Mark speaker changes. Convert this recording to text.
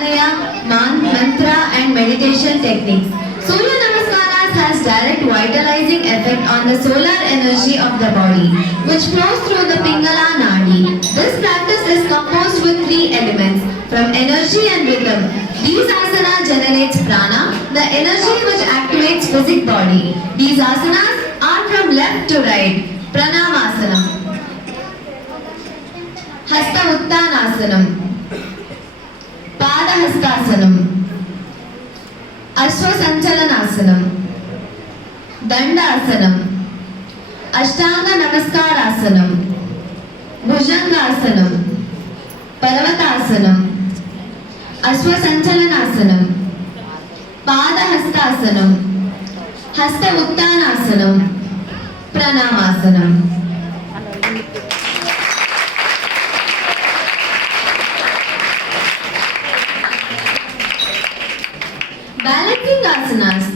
Speaker 1: mantra and meditation techniques. Surya Namaskaras has direct vitalizing effect on the solar energy of the body, which flows through the Pingala Nadi. This practice is composed with three elements from energy and rhythm. These asana generates prana, the energy which activates physic body. These asanas are from left to right. Pranamasana. Hasta Uttanasanam. హస్తాసనం అశ్వసంచలనాసనం. దండాసనం. Ashtanga నమస్కారాసనం bhujangasana. పర్వతాసనం. అశ్వసంచలనాసనం. పాదహస్తాసనం. Hasta ఉత్తానాసనం ప్రణామాసనం. Balancing asanas